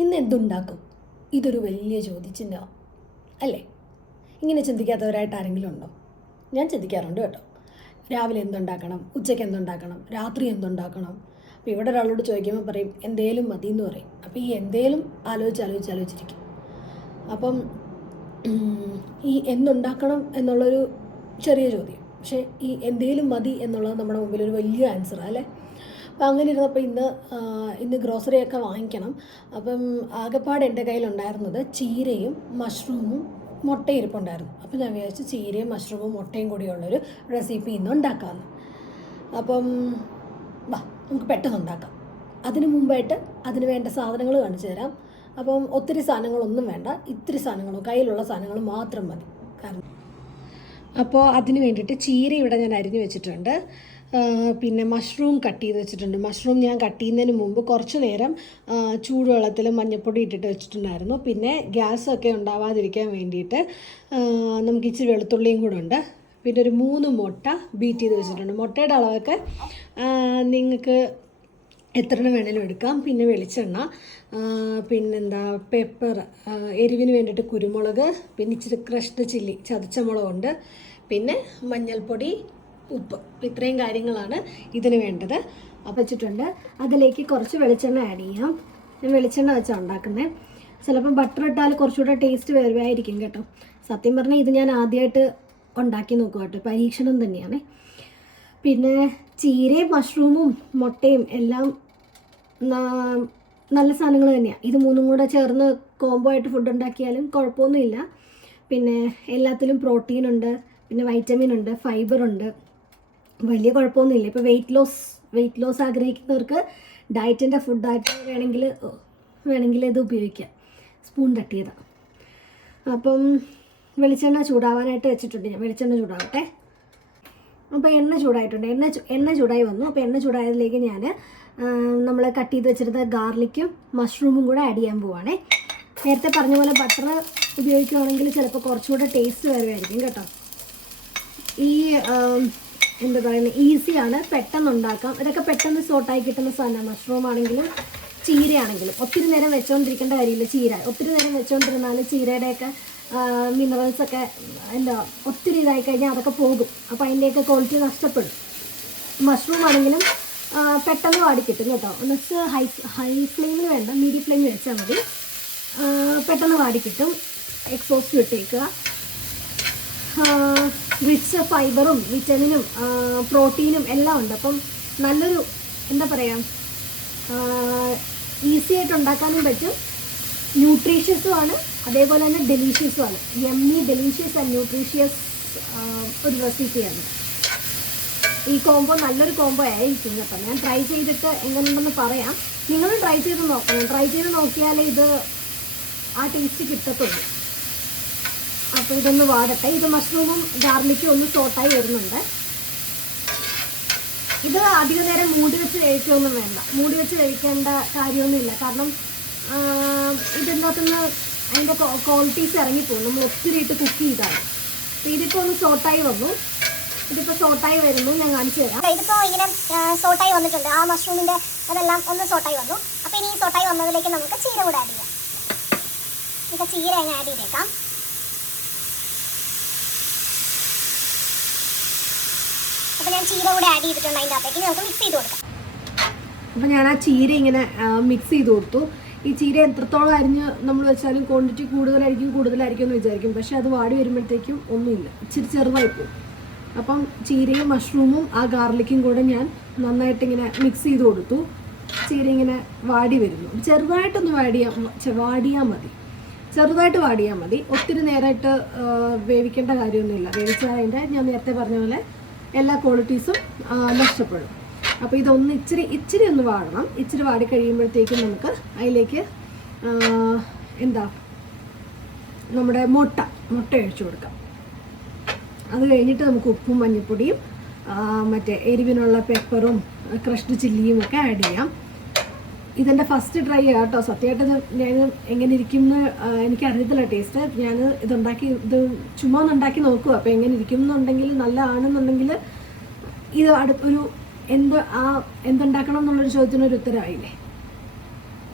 ഇന്ന് എന്തുണ്ടാക്കും ഇതൊരു വലിയ ചോദ്യചിഹ്നമാണ് അല്ലേ? ഇങ്ങനെ ചിന്തിക്കാത്തവരായിട്ട് ആരെങ്കിലും ഉണ്ടോ? ഞാൻ ചിന്തിക്കാറുണ്ട് കേട്ടോ. രാവിലെ എന്തുണ്ടാക്കണം? ഉച്ചയ്ക്ക് എന്തുണ്ടാക്കണം? രാത്രി എന്തുണ്ടാക്കണം? അപ്പോൾ ഇവിടെ ഒരാളോട് ചോദിക്കുമ്പോൾ പറയും എന്തേലും മതി എന്ന് പറയും. അപ്പോൾ ഈ എന്തേലും ആലോചിച്ച് ആലോചിച്ച് ആലോചിച്ചിരിക്കും. അപ്പം ഈ എന്തുണ്ടാക്കണം എന്നുള്ളൊരു ചെറിയ ചോദ്യം. പക്ഷേ ഈ എന്തേലും മതി എന്നുള്ളത് നമ്മുടെ മുമ്പിൽ ഒരു വലിയ ആൻസറാണ് അല്ലേ? അപ്പോൾ അങ്ങനെ ഇരുന്നപ്പോൾ ഇന്ന് ഇന്ന് ഗ്രോസറിയൊക്കെ വാങ്ങിക്കണം. അപ്പം ആകെപ്പാട് എന്റെ കയ്യിലുണ്ടായിരുന്നത് ചീരയും മഷ്റൂമും മുട്ടയും ഇരിപ്പുണ്ടായിരുന്നു. അപ്പോൾ ഞാൻ വിചാരിച്ചു ചീരയും മഷ്റൂമും മുട്ടയും കൂടിയുള്ളൊരു റെസിപ്പി ഇന്ന് ഉണ്ടാക്കാമെന്ന് അപ്പം വാ നമുക്ക് പെട്ടെന്ന് ഉണ്ടാക്കാം. അതിനു മുമ്പായിട്ട് അതിന് വേണ്ട സാധനങ്ങൾ കാണിച്ചു തരാം. അപ്പം ഒത്തിരി സാധനങ്ങളൊന്നും വേണ്ട. ഇത്തിരി സാധനങ്ങളും കയ്യിലുള്ള സാധനങ്ങൾ മാത്രം മതി. കാരണം അപ്പോൾ അതിന് വേണ്ടിയിട്ട് ചീര ഇവിടെ ഞാൻ അരിഞ്ഞു വെച്ചിട്ടുണ്ട്. പിന്നെ മഷ്റൂം കട്ട് ചെയ്ത് വെച്ചിട്ടുണ്ട്. മഷ്റൂം ഞാൻ കട്ട് ചെയ്യുന്നതിന് മുമ്പ് കുറച്ച് നേരം ചൂടുവെള്ളത്തിൽ മഞ്ഞൾപ്പൊടി ഇട്ടിട്ട് വെച്ചിട്ടുണ്ടായിരുന്നു. പിന്നെ ഗ്യാസൊക്കെ ഉണ്ടാവാതിരിക്കാൻ വേണ്ടിയിട്ട് നമുക്ക് ഇച്ചിരി വെളുത്തുള്ളിയും കൂടെ ഉണ്ട്. പിന്നെ ഒരു മൂന്ന് മുട്ട ബീറ്റ് ചെയ്ത് വെച്ചിട്ടുണ്ട്. മുട്ടയുടെ അളവൊക്കെ നിങ്ങൾക്ക് എത്ര വേണേലും എടുക്കാം. പിന്നെ വെളിച്ചെണ്ണ പിന്നെന്താ പെപ്പർ എരിവിന് വേണ്ടിയിട്ട് കുരുമുളക് പിന്നെ ഇച്ചിരി ക്രഷ്ഡ് ചില്ലി ചതച്ച മുളകുണ്ട്. പിന്നെ മഞ്ഞൾപ്പൊടി ഉപ്പ്. ഇത്രയും കാര്യങ്ങളാണ് ഇതിന് വേണ്ടത്. വെച്ചിട്ടുണ്ട്. അതിലേക്ക് കുറച്ച് വെളിച്ചെണ്ണ ആഡ് ചെയ്യാം. ഞാൻ വെളിച്ചെണ്ണ വെച്ചാണ് ഉണ്ടാക്കുന്നത്. ചിലപ്പം ബട്ടർ ഇട്ടാൽ കുറച്ചുകൂടെ ടേസ്റ്റ് വരുമായിരിക്കും കേട്ടോ. സത്യം പറഞ്ഞാൽ ഇത് ഞാൻ ആദ്യമായിട്ട് ഉണ്ടാക്കി നോക്കുക കേട്ടോ. പരീക്ഷണം തന്നെയാണ്. പിന്നെ ചീരയും മഷ്റൂമും മുട്ടയും എല്ലാം നല്ല സാധനങ്ങൾ തന്നെയാണ് ഇത് മൂന്നും കൂടെ ചേർന്ന് കോംബോ ആയിട്ട് ഫുഡ് ഉണ്ടാക്കിയാലും കുഴപ്പമൊന്നുമില്ല. പിന്നെ എല്ലാത്തിലും പ്രോട്ടീൻ ഉണ്ട്. പിന്നെ വൈറ്റമിൻ ഉണ്ട് ഫൈബർ ഉണ്ട്. വലിയ കുഴപ്പമൊന്നുമില്ല. ഇപ്പോൾ വെയിറ്റ് ലോസ് വെയിറ്റ് ലോസ് ആഗ്രഹിക്കുന്നവർക്ക് ഡയറ്റിന്റെ ഫുഡായിട്ട് വേണമെങ്കിൽ വേണമെങ്കിൽ ഇത് ഉപയോഗിക്കാം. സ്പൂൺ തട്ടിയതാണ് അപ്പം വെളിച്ചെണ്ണ ചൂടാവാനായിട്ട് വെച്ചിട്ടുണ്ട് ഞാൻ. വെളിച്ചെണ്ണ ചൂടാവട്ടെ. അപ്പോൾ എണ്ണ ചൂടായിട്ടുണ്ട്. എണ്ണ എണ്ണ ചൂടായി വന്നു. അപ്പോൾ എണ്ണ ചൂടായതിലേക്ക് ഞാൻ നമ്മൾ കട്ട് ചെയ്ത് വെച്ചിരുന്ന ഗാർലിക്കും മഷ്റൂമും കൂടെ ആഡ് ചെയ്യാൻ പോവാണേ. നേരത്തെ പറഞ്ഞ പോലെ ബട്ടർ ഉപയോഗിക്കുകയാണെങ്കിൽ ചിലപ്പോൾ കുറച്ചുകൂടെ ടേസ്റ്റ് വരുമായിരിക്കും കേട്ടോ. ഈ എന്താ പറയുന്നത് ഈസിയാണ് പെട്ടെന്ന് ഉണ്ടാക്കാം ഇതൊക്കെ പെട്ടെന്ന് സോട്ടായി കിട്ടുന്ന സാധനമാണ്. മഷ്റൂം ആണെങ്കിലും ചീരയാണെങ്കിലും. ഒത്തിരി നേരം വെച്ചുകൊണ്ടിരിക്കേണ്ട കാര്യമില്ല ചീര. ഒത്തിരി നേരം വെച്ചുകൊണ്ടിരുന്നാൽ ചീരയുടെയൊക്കെ മിനറൽസ് ഒക്കെ എന്താ ഒത്തിരി ഇതായി കഴിഞ്ഞാൽ അതൊക്കെ പോകും. അപ്പോൾ അതിന്റെയൊക്കെ ക്വാളിറ്റി നഷ്ടപ്പെടും. മഷ്റൂം ആണെങ്കിലും പെട്ടെന്ന് വാടി കിട്ടും കേട്ടോ. വെച്ചാൽ ഹൈ ഹൈ ഫ്ലെയിമിൽ വേണ്ട മീഡിയം ഫ്ലെയിമിൽ വെച്ചാൽ മതി. പെട്ടെന്ന് വാടി കിട്ടും. എക്സോസ്റ്റ് വിട്ടേക്കുക റിച്ച് ഫൈബറും വിറ്റമിനും പ്രോട്ടീനും എല്ലാം ഉണ്ട്. അപ്പം നല്ലൊരു എന്താ പറയുക ഈസി ആയിട്ട് ഉണ്ടാക്കാനും പറ്റും. ന്യൂട്രീഷ്യസും ആണ്. അതേപോലെ തന്നെ ഡെലീഷ്യസും ആണ്. യമ്മി ഡെലീഷ്യസ് ആൻഡ് ന്യൂട്രീഷ്യസ് ഒരു റെസിപ്പിയാണ് ഈ കോംബോ നല്ലൊരു കോംബോ ആയിരിക്കും അപ്പം ഞാൻ ട്രൈ ചെയ്തിട്ട് എങ്ങനെയുണ്ടെന്ന് പറയാം. നിങ്ങളും ട്രൈ ചെയ്ത് നോക്കണം. ട്രൈ ചെയ്ത് നോക്കിയാലേ ഇത് ആ ടേസ്റ്റ് കിട്ടത്തുള്ളൂ. അപ്പോൾ ഇതൊന്ന് വാടട്ടെ ഇത് മഷ്റൂമും ഗാർലിക്കും ഒന്ന് സോട്ടായി വരുന്നുണ്ട്. ഇത് അധിക നേരം മൂടി വെച്ച് കഴിക്കുകയൊന്നും വേണ്ട. മൂടി വെച്ച് കഴിക്കേണ്ട കാര്യമൊന്നുമില്ല. കാരണം ഇതിനകത്തുനിന്ന് അതിന്റെ ക്വാളിറ്റീസ് ഇറങ്ങിപ്പോകും. നമ്മൾ ഒത്തിരി ഇട്ട് കുക്ക് ചെയ്താണ്. അപ്പോൾ ഇതിപ്പോൾ ഒന്ന് സോട്ടായി വന്നു. ഇതിപ്പോൾ സോട്ടായി വരുന്നു. ഞാൻ കാണിച്ചു തരാം. ഇതിപ്പോൾ ഇതിപ്പോ ഇങ്ങനെ സോട്ടായി വന്നിട്ടുണ്ട്. ആ മഷ്റൂമിന്റെ അതെല്ലാം ഒന്ന് സോട്ടായി വന്നു. അപ്പോൾ ഇനി ഈ സോട്ടായി വന്നതിലേക്ക് നമുക്ക് ചീര കൂടെ ആഡ് ചെയ്യാം. ഇപ്പൊ ചീര ഞാൻ ആഡ് ചെയ്തേക്കാം. അപ്പൊ ഞാൻ ആ ചീര ഇങ്ങനെ മിക്സ് ചെയ്ത് കൊടുത്തു. ഈ ചീര എത്രത്തോളം അരിഞ്ഞ് നമ്മൾ വെച്ചാലും ക്വാണ്ടിറ്റി കൂടുതലായിരിക്കും കൂടുതലായിരിക്കും എന്ന് വിചാരിക്കും. പക്ഷേ അത് വാടി വരുമ്പോഴത്തേക്കും ഒന്നുമില്ല. ഇച്ചിരി ചെറുതായി പോകും. അപ്പം ചീരയും മഷ്റൂമും ആ ഗാർലിക്കും കൂടെ ഞാൻ നന്നായിട്ട് ഇങ്ങനെ മിക്സ് ചെയ്ത് കൊടുത്തു. ചീര ഇങ്ങനെ വാടി വരുന്നു. ചെറുതായിട്ടൊന്ന് വാടിയാൽ വാടിയാൽ മതി. ചെറുതായിട്ട് വാടിയാൽ മതി. ഒത്തിരി നേരമായിട്ട് വേവിക്കേണ്ട കാര്യമൊന്നുമില്ല. വേവിച്ചാൽ അതിന്റെ ഞാൻ നേരത്തെ പറഞ്ഞ പോലെ എല്ലാ ക്വാളിറ്റീസും നഷ്ടപ്പെടും. അപ്പോൾ ഇതൊന്ന് ഇച്ചിരി ഇച്ചിരി ഒന്ന് വാടണം. ഇച്ചിരി വാടി കഴിയുമ്പോഴത്തേക്കും നമുക്ക് അതിലേക്ക് എന്താ നമ്മുടെ മുട്ട മുട്ട ഒഴിച്ചു കൊടുക്കാം. അത് കഴിഞ്ഞിട്ട് നമുക്ക് ഉപ്പും മഞ്ഞൾപ്പൊടിയും മറ്റേ എരിവിനുള്ള പെപ്പറും ക്രഷ്ഡ് ചില്ലിയും ഒക്കെ ആഡ് ചെയ്യാം. ഇതെന്റെ ഫസ്റ്റ് ട്രൈ കേട്ടോ. സത്യമായിട്ട് ഞാൻ എങ്ങനെ ഇരിക്കും എനിക്ക് അറിയത്തില്ല ടേസ്റ്റ് ഞാൻ ഇതുണ്ടാക്കി ഇത് ചുമ്മാ ഉണ്ടാക്കി നോക്കുക അപ്പോൾ എങ്ങനെ ഇരിക്കും എന്നുണ്ടെങ്കിൽ നല്ലതാണെന്നുണ്ടെങ്കിൽ ഇത് അടുത്തൊരു എന്ത് ആ എന്തുണ്ടാക്കണം എന്നുള്ളൊരു ചോദ്യത്തിനൊരു ഉത്തരമായില്ലേ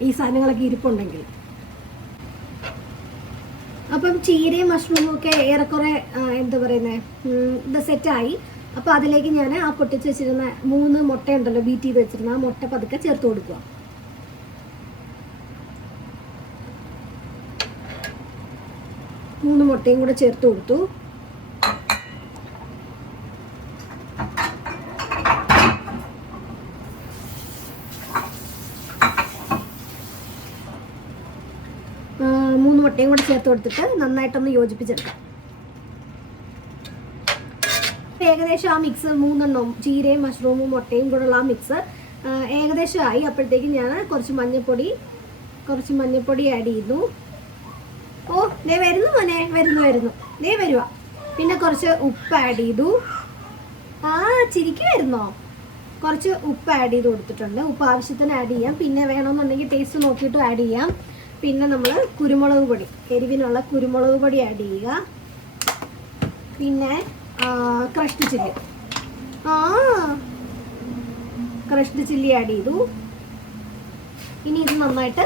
ഈ സാധനങ്ങളൊക്കെ ഇരിപ്പുണ്ടെങ്കിൽ. അപ്പം ചീരയും മഷ്റൂമും ഒക്കെ ഏറെക്കുറെ എന്താ പറയുന്നത് ഇത് സെറ്റായി. അപ്പോൾ അതിലേക്ക് ഞാൻ ആ പൊട്ടിച്ച് വെച്ചിരുന്ന മൂന്ന് മുട്ട ഉണ്ടല്ലോ ബീറ്റ് ചെയ്ത് വെച്ചിരുന്ന ആ മുട്ട പതുക്കെ ചേർത്ത് കൊടുക്കുക. മൂന്ന് മുട്ടയും കൂടെ ചേർത്ത് കൊടുത്തു. മൂന്ന് മുട്ടയും കൂടെ ചേർത്ത് കൊടുത്തിട്ട് നന്നായിട്ടൊന്ന് യോജിപ്പിച്ചെടുക്കാം. ഏകദേശം ആ മിക്സ് മൂന്നെണ്ണവും ചീരയും മഷ്റൂമും മുട്ടയും കൂടെയുള്ള ആ മിക്സ് ഏകദേശം ആയി. അപ്പോഴത്തേക്കും ഞാൻ കുറച്ച് മഞ്ഞൾപ്പൊടി കുറച്ച് മഞ്ഞൾപ്പൊടി ആഡ് ചെയ്തു. ഓ ദേ വരുന്നു മോനെ വരുന്നു വരുന്നു. ദേ വരുവാ. പിന്നെ കുറച്ച് ഉപ്പ് ആഡ് ചെയ്തു. ആ ചിരിക്ക് വരുന്നോ? കുറച്ച് ഉപ്പ് ആഡ് ചെയ്ത് കൊടുത്തിട്ടുണ്ട്. ഉപ്പ് ആവശ്യത്തിന് ആഡ് ചെയ്യാം. പിന്നെ വേണമെന്നുണ്ടെങ്കിൽ ടേസ്റ്റ് നോക്കിയിട്ട് ആഡ് ചെയ്യാം. പിന്നെ നമ്മൾ കുരുമുളക് പൊടി എരിവിനുള്ള കുരുമുളക് പൊടി ആഡ് ചെയ്യുക. പിന്നെ ക്രഷ്ഡ് ചില്ലി ആ ക്രഷ്ഡ് ചില്ലി ആഡ് ചെയ്തു. ഇനി ഇത് നന്നായിട്ട്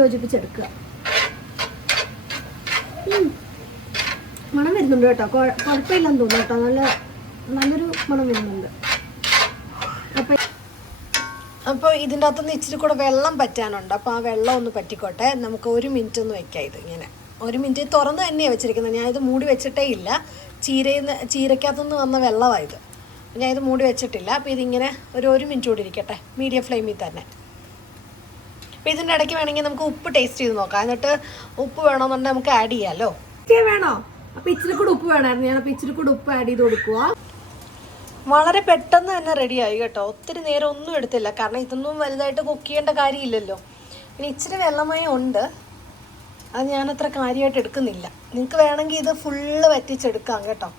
യോജിപ്പിച്ചെടുക്കുക. മണം വരുന്നുണ്ട് കേട്ടോ. കുഴ- കുഴപ്പമില്ലെന്ന് തോന്നുന്നു കേട്ടോ. നല്ല നല്ലൊരു മണം വരുന്നുണ്ട്. അപ്പം അപ്പോൾ ഇതിന്റെ അകത്തുനിന്ന് ഇച്ചിരി കൂടെ വെള്ളം പറ്റാനുണ്ട്. അപ്പോൾ ആ വെള്ളം ഒന്ന് പറ്റിക്കോട്ടെ. നമുക്ക് ഒരു മിനിറ്റ് ഒന്ന് വെക്കാം ഇത് ഇങ്ങനെ. ഒരു മിനിറ്റ് തുറന്ന് തന്നെയാണ് വെച്ചിരിക്കുന്നത്. ഞാൻ ഇത് മൂടി വെച്ചിട്ടേ ഇല്ല. ചീരയിന്ന് നിന്ന് ചീരക്കകത്തുനിന്ന് വന്ന വെള്ളമായത് ഞാൻ ഇത് മൂടി വെച്ചിട്ടില്ല. അപ്പോൾ ഇതിങ്ങനെ ഒരു ഒരു മിനിറ്റ് കൂടി ഇരിക്കട്ടെ. മീഡിയം ഫ്ലെയിമിൽ തന്നെ. അപ്പോൾ ഇതിന്റെ ഇടയ്ക്ക് വേണമെങ്കിൽ നമുക്ക് ഉപ്പ് ടേസ്റ്റ് ചെയ്ത് നോക്കാം. എന്നിട്ട് ഉപ്പ് വേണമെന്നുണ്ടെങ്കിൽ നമുക്ക് ആഡ് ചെയ്യാലോ. വേണോ? അപ്പൊ ഇച്ചിരി കൂടെ ഉപ്പ് വേണമായിരുന്നു. ഞാൻ അപ്പം ഇച്ചിരി കൂടെ ഉപ്പ് ആഡ് ചെയ്ത് കൊടുക്കുക വളരെ പെട്ടെന്ന് തന്നെ റെഡിയായി കേട്ടോ. ഒത്തിരി നേരം ഒന്നും എടുത്തില്ല. കാരണം ഇതൊന്നും വലുതായിട്ട് കുക്ക് ചെയ്യേണ്ട കാര്യമില്ലല്ലോ. ഇനി ഇച്ചിരി വെള്ളമയം ഉണ്ട്. അത് ഞാൻ അത്ര കാര്യമായിട്ട് എടുക്കുന്നില്ല. നിങ്ങൾക്ക് വേണമെങ്കിൽ ഇത് ഫുള്ള് വറ്റിച്ചെടുക്കാം കേട്ടോ.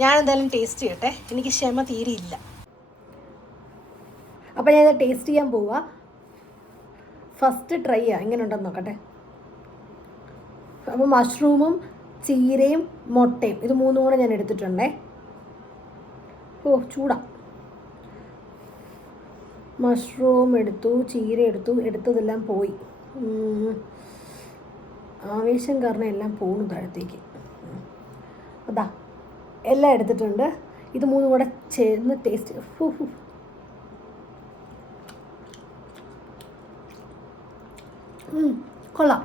ഞാൻ എന്തായാലും ടേസ്റ്റ് ചെയ്യട്ടെ. എനിക്ക് ക്ഷമ തീരെയില്ല. അപ്പം ഞാൻ ടേസ്റ്റ് ചെയ്യാൻ പോവാ. ഫസ്റ്റ് ട്രൈ ആ എങ്ങനെ ഉണ്ടെന്ന് നോക്കട്ടെ. അപ്പോൾ മഷ്റൂമും ചീരയും മുട്ടയും ഇത് മൂന്നും കൂടെ ഞാൻ എടുത്തിട്ടുണ്ടേ. ഓ ചൂടാ. മഷ്റൂം എടുത്തു ചീര എടുത്തു എടുത്തതെല്ലാം പോയി. ആവേശം കാരണം എല്ലാം പോകുന്നു താഴത്തേക്ക്. അതാ എല്ലാം എടുത്തിട്ടുണ്ട്. ഇത് മൂന്നും കൂടെ ചേർന്ന് ടേസ്റ്റ് ഹൂ ഹൂ ഉം, കൊള്ളാം.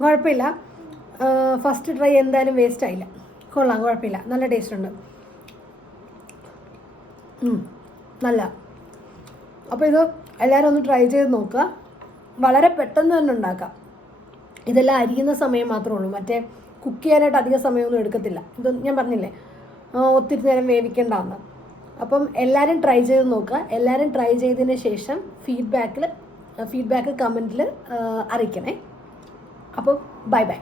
കുഴപ്പമില്ല. ഫസ്റ്റ് ട്രൈ എന്തായാലും വേസ്റ്റ് ആയില്ല. കൊള്ളാം കുഴപ്പമില്ല. നല്ല ടേസ്റ്റ് ഉണ്ട്. നല്ല. അപ്പോൾ ഇത് എല്ലാവരും ഒന്ന് ട്രൈ ചെയ്ത് നോക്കുക. വളരെ പെട്ടെന്ന് തന്നെ ഉണ്ടാക്കാം. ഇതെല്ലാം അരിയുന്ന സമയം മാത്രമേ ഉള്ളൂ. മറ്റേ കുക്ക് ചെയ്യാനായിട്ട് അധികം സമയമൊന്നും എടുക്കത്തില്ല. ഇത് ഞാൻ പറഞ്ഞില്ലേ? ഒത്തിരി നേരം വേവിക്കേണ്ടതാണ് അപ്പം എല്ലാവരും ട്രൈ ചെയ്ത് നോക്കുക. എല്ലാവരും ട്രൈ ചെയ്തതിന് ശേഷം ഫീഡ്ബാക്കിൽ ഫീഡ്ബാക്ക് കമന്റിൽ അറിയിക്കണേ. അപ്പോൾ ബൈ ബൈ